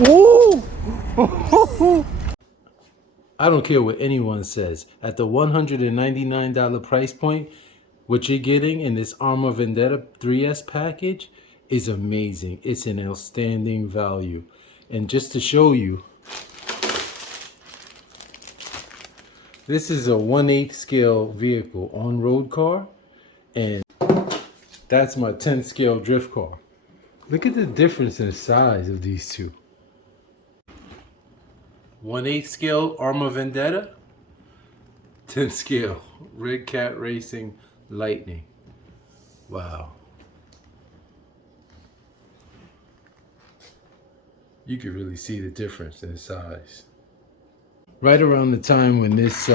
Ooh! I don't care what anyone says. At the $199 price point, what you're getting in this Arrma Vendetta 3S package is amazing. It's an outstanding value. And just to show you, this is a 1/8 scale vehicle on-road car, and that's my 10 scale drift car. Look at the difference in the size of these two. 1/8 scale Arrma Vendetta, 10 scale Red Cat Racing Lightning. Wow. You can really see the difference in size. Right around the time when this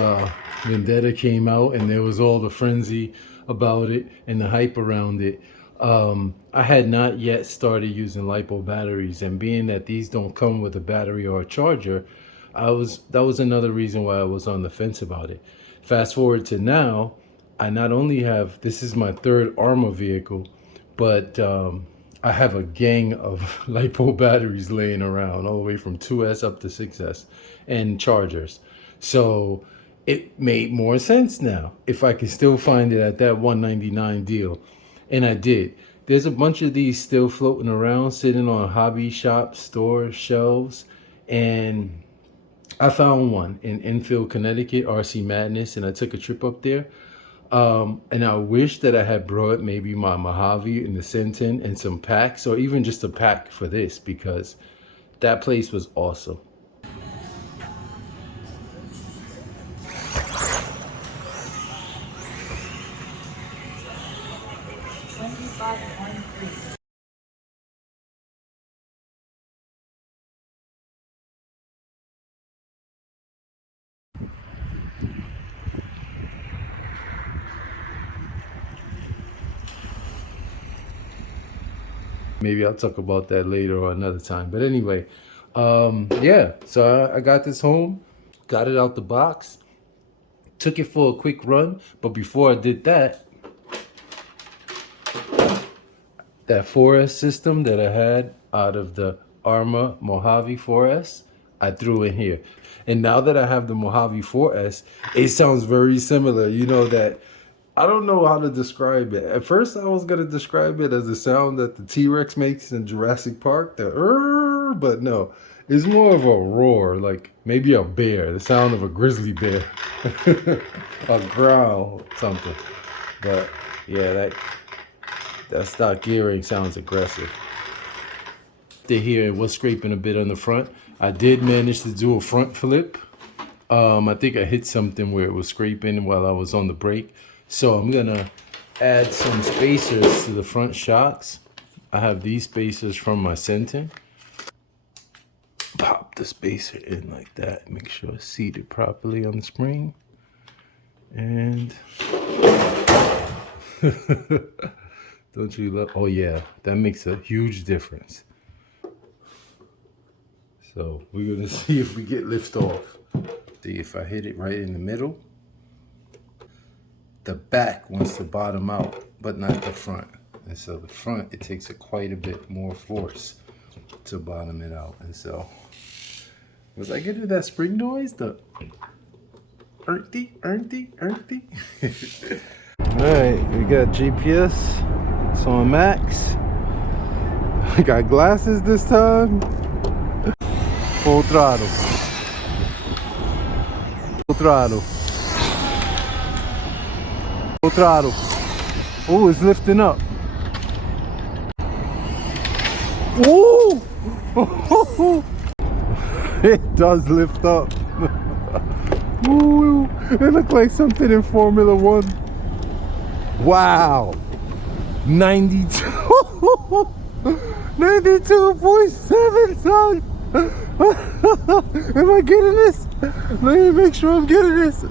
Vendetta came out and there was all the frenzy about it and the hype around it, I had not yet started using LiPo batteries, and being that these don't come with a battery or a charger, that was another reason why I was on the fence about it. Fast forward to now, I not only have, this is my third Arrma vehicle, but I have a gang of LiPo batteries laying around, all the way from 2S up to 6S, and chargers. So it made more sense now if I can still find it at that $199 deal. And I did. There's a bunch of these still floating around, sitting on hobby shop store shelves, and I found one in Enfield, Connecticut, RC Madness, and I took a trip up there. And I wish that I had brought maybe my Mojave and the Centon and some packs, or even just a pack for this, because that place was awesome. Maybe I'll talk about that later or another time. But anyway, yeah, so I got this home, got it out the box, took it for a quick run. But before I did that, that 4S system that I had out of the Arrma Mojave 4S, I threw in here. And now that I have the Mojave 4S, it sounds very similar. You know, that I don't know how to describe it. At first, I was gonna describe it as the sound that the T-Rex makes in Jurassic Park, the but no, it's more of a roar, like maybe a bear, the sound of a grizzly bear, a growl, something. But yeah, that stock gearing sounds aggressive. To hear it was scraping a bit on the front. I did manage to do a front flip. I think I hit something where it was scraping while I was on the brake. So I'm gonna add some spacers to the front shocks. I have these spacers from my Centon. Pop the spacer in like that. Make sure it's seated properly on the spring. And don't you love? Oh yeah, that makes a huge difference. So we're gonna see if we get lift off. See if I hit it right in the middle. The back wants to bottom out, but not the front. And so the front, it takes quite a bit more force to bottom it out. And so, was I getting that spring noise? The earthy. All right, we got GPS. It's on max. I got glasses this time. Full throttle. Full throttle. Full throttle. Oh, it's lifting up. Ooh! It does lift up. Ooh, it looked like something in Formula One. Wow. 92. 92.7, son. Am I getting this? Let me make sure I'm getting this.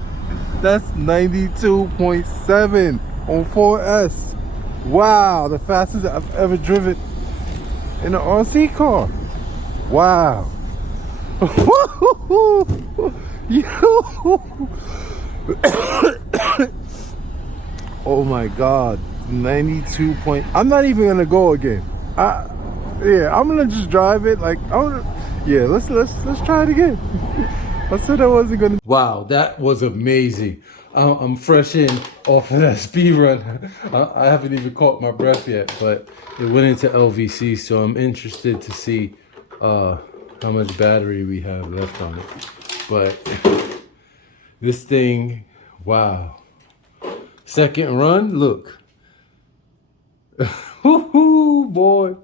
That's 92.7 on 4S. Wow, the fastest I've ever driven in an RC car. Wow. Oh my God, 92 point. I'm not even gonna go again. Yeah, I'm gonna just drive it. Like, Yeah, let's try it again. I said I wasn't gonna. Wow, that was amazing. I'm fresh in off of that speed run. I haven't even caught my breath yet, but it went into LVC, so I'm interested to see how much battery we have left on it. But this thing, wow. Second run, look. Woohoo, boy.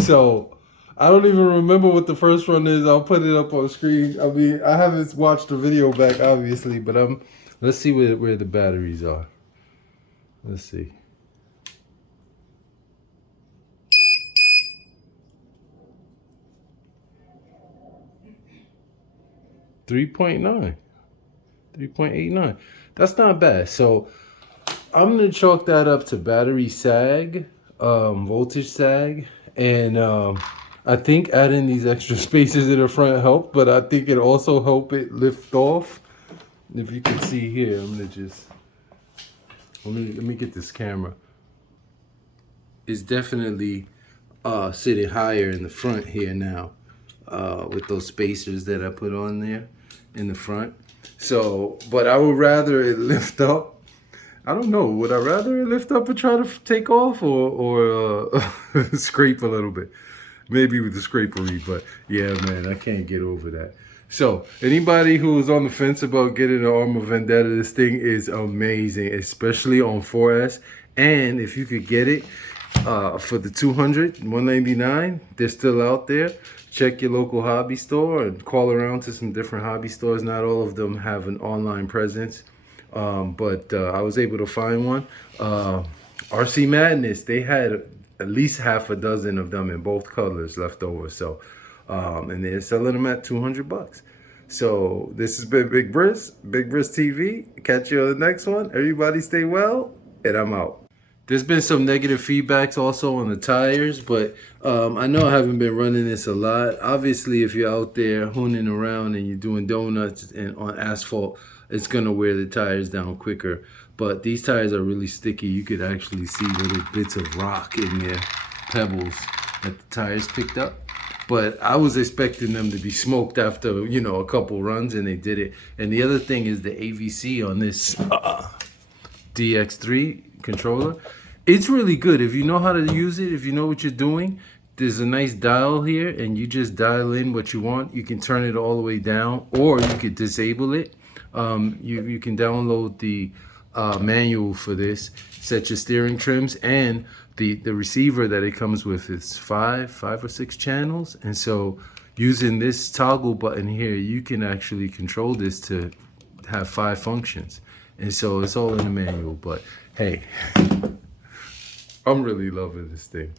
So I don't even remember what the first one is. I'll put it up on screen. I mean, I haven't watched the video back, obviously, but let's see where the batteries are. Let's see. .9, 3.89. That's not bad. So I'm gonna chalk that up to battery sag, voltage sag, and I think adding these extra spaces in the front helped, but I think it also helped it lift off. If you can see here, I'm gonna just let me get this camera. It's definitely sitting higher in the front here now with those spacers that I put on there in the front. So, but I would rather it lift up. I don't know. Would I rather it lift up and try to take off, or scrape a little bit? Maybe with the scrapery, but yeah, man, I can't get over that. So anybody who is on the fence about getting an Arrma Vendetta, this thing is amazing, especially on 4S. And if you could get it for the 200, $199, they're still out there. Check your local hobby store and call around to some different hobby stores. Not all of them have an online presence, but I was able to find one. RC Madness, they had at least half a dozen of them in both colors left over. So, and they're selling them at $200. So this has been Big Briss TV. Catch you on the next one. Everybody stay well, and I'm out. There's been some negative feedbacks also on the tires, but I know I haven't been running this a lot. Obviously, if you're out there hooning around and you're doing donuts and on asphalt, it's gonna wear the tires down quicker. But these tires are really sticky. You could actually see little bits of rock in there, pebbles that the tires picked up. But I was expecting them to be smoked after, you know, a couple runs, and they did it. And the other thing is the AVC on this DX3 controller. It's really good if you know how to use it, if you know what you're doing. There's a nice dial here, and you just dial in what you want. You can turn it all the way down, or you could disable it. You can download the manual for this, set your steering trims, and the receiver that it comes with is five or six channels. And so using this toggle button here, you can actually control this to have 5 functions. And so it's all in the manual, but hey, I'm really loving this thing.